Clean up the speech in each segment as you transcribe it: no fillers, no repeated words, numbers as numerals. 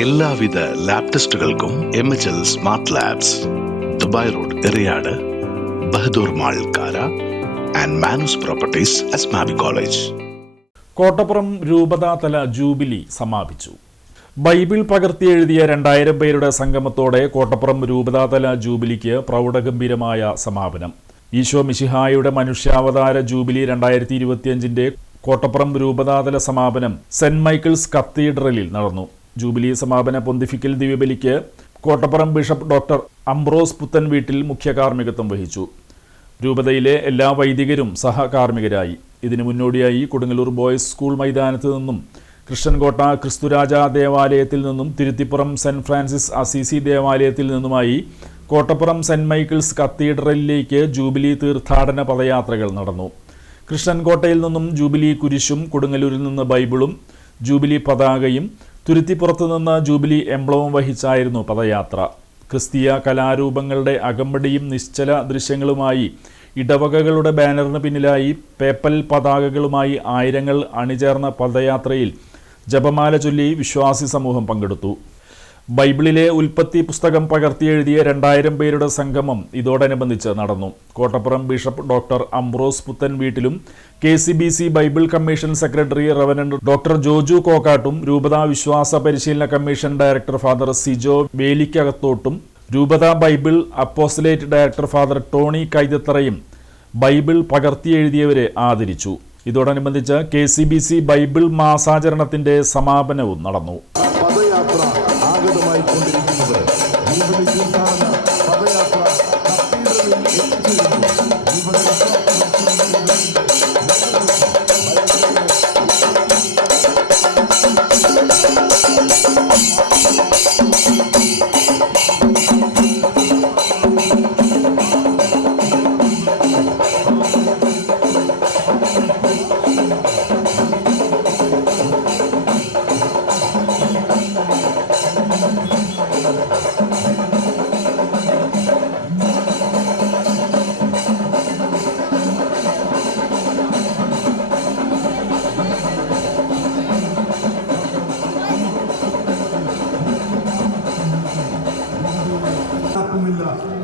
എല്ലാവിധ ലാബ് ടെസ്റ്റുകൾക്കും MHL smart labs, Dubai road, Eriyad, Bahadur mall, Kara and Manus properties, Asmabi college. Kottappuram രൂപതാതല jubilee സമാപിച്ചു. ബൈബിൾ പകർത്തിയെഴുതിയ 2000 പേരുടെ സംഗമത്തോടെ കോട്ടപ്പുറം രൂപതാതല ജൂബിലിക്ക് പ്രൗഢഗംഭീരമായ സമാപനം. ഈശോ മിശിഹായുടെ മനുഷ്യാവതാര ജൂബിലി 2025 കോട്ടപ്പുറം രൂപതാതല സമാപനം സെന്റ് മൈക്കിൾസ് കത്തീഡ്രലിൽ നടന്നു. ജൂബിലി സമാപന പൊന്തിഫിക്കൽ ദിവ്യബലിക്ക് Kottappuram bishop doctor Ambrose Puthenveettil മുഖ്യ കാർമ്മികത്വം വഹിച്ചു. രൂപതയിലെ എല്ലാ വൈദികരും സഹകാർമ്മികരായി. ഇതിനു മുന്നോടിയായി കൊടുങ്ങല്ലൂർ ബോയ്സ് സ്കൂൾ മൈതാനത്ത് നിന്നും, കൃഷ്ണൻകോട്ട ക്രിസ്തുരാജ ദേവാലയത്തിൽ നിന്നും, തിരുത്തിപ്പുറം സെന്റ് ഫ്രാൻസിസ് അസീസി ദേവാലയത്തിൽ നിന്നുമായി കോട്ടപ്പുറം സെന്റ് മൈക്കിൾസ് കത്തീഡ്രലിലേക്ക് ജൂബിലി തീർത്ഥാടന പദയാത്രകൾ നടന്നു. കൃഷ്ണൻകോട്ടയിൽ നിന്നും ജൂബിലി കുരിശും, കൊടുങ്ങല്ലൂരിൽ നിന്ന് ബൈബിളും ജൂബിലി പതാകയും, തുരുത്തിപ്പുറത്ത് നിന്ന് ജൂബിലി എംബ്ലവും വഹിച്ചായിരുന്നു പദയാത്ര. ക്രിസ്തീയ കലാരൂപങ്ങളുടെ അകമ്പടിയും നിശ്ചല ദൃശ്യങ്ങളുമായി ഇടവകകളുടെ ബാനറിന് പിന്നിലായി പേപ്പൽ പതാകകളുമായി ആയിരങ്ങൾ അണിചേർന്ന പദയാത്രയിൽ ജപമാല ചൊല്ലി വിശ്വാസി സമൂഹം പങ്കെടുത്തു. ബൈബിളിലെ ഉൽപ്പത്തി പുസ്തകം പകർത്തിയെഴുതിയ 2000 പേരുടെ സംഗമം ഇതോടനുബന്ധിച്ച് നടന്നു. കോട്ടപ്പുറം ബിഷപ്പ് ഡോക്ടർ അംബ്രോസ് പുത്തൻവീട്ടിലും KCBC Bible commission secretary reverend doctor Joju കോക്കാട്ടും, രൂപതാ വിശ്വാസ പരിശീലന കമ്മീഷൻ ഡയറക്ടർ ഫാദർ സിജോ വേലിക്കകത്തോട്ടും, രൂപതാ Bible apostolate director father Tony കൈതത്തറയും ബൈബിൾ പകർത്തിയെഴുതിയവരെ ആദരിച്ചു. ഇതോടനുബന്ധിച്ച് KCBC ബൈബിൾ മാസാചരണത്തിന്റെ സമാപനവും നടന്നു.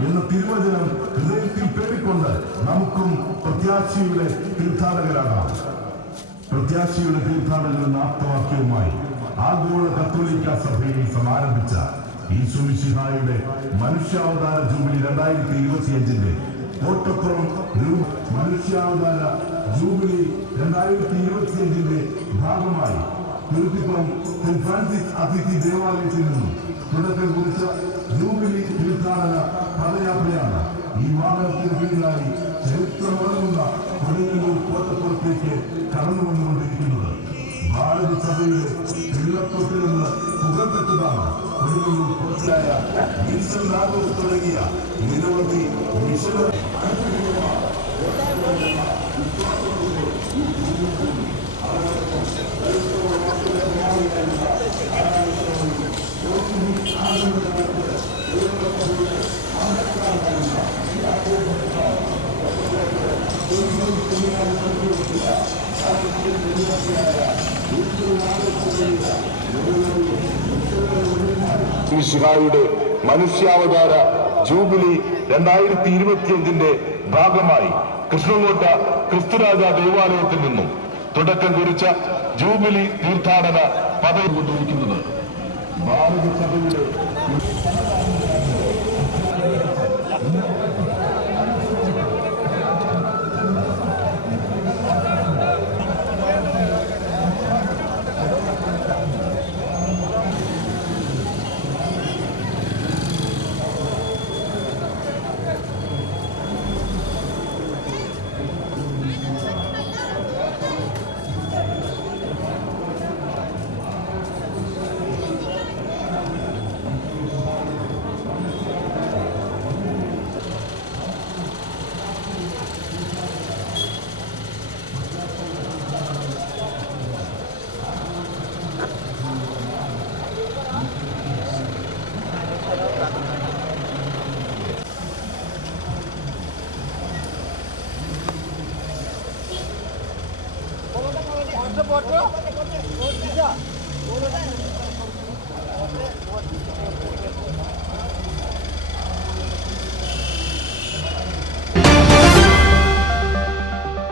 എന്ന തിരുവചനം ഹൃദയത്തിൽ പേറിക്കൊണ്ട് നമുക്കും പ്രത്യാശയുടെ തീർത്ഥാടകരാകാം. പ്രത്യാശയുടെ തീർത്ഥാടകർ എന്ന ആപ്തവാക്യവുമായി ആഗോള കത്തോലിക്ക സഭയിൽ സമാരംഭിച്ച ഈശോ മിശിഹായുടെ മനുഷ്യാവതാര ജൂബിലി 2025 കോട്ടപ്പുറം മനുഷ്യാവതാര ജൂബിലി 2025 ഭാഗമായി തിരുത്തിപ്പുറം സെന്റ് ഫ്രാൻസിസ് അസീസി ദേവാലയത്തിൽ നിന്നും തുടക്കം കുറിച്ച ജൂബിലി തീർത്ഥാടന പദയാത്രയാണ് ഈ വാഹനത്തിന് പിന്നിലായി ചരിത്രമുറങ്ങുന്ന കൊടുങ്ങല്ലൂർ കോട്ടപ്പുറത്തേക്ക് കടന്നു വന്നുകൊണ്ടിരിക്കുന്നത്. ഭാരതസഭയുടെ പിള്ളത്വത്തിൽ നിന്ന് പുകപ്പെട്ടതാണ് കൊടുങ്ങല്ലൂർ കോട്ടയായ വിൻസൻ രാഘവസ് തുടങ്ങിയ നിരവധി മിഷനറി മിശിഹായുടെ മനുഷ്യാവതാര ജൂബിലി 2025 ഭാഗമായി കൃഷ്ണൻകോട്ട ക്രിസ്തുരാജ ദേവാലയത്തിൽ നിന്നും തുടക്കം കുറിച്ച ജൂബിലി തീർത്ഥാടന പദവി കൊണ്ടിരിക്കുന്നത് ഭാരതസഭയുടെ Foto.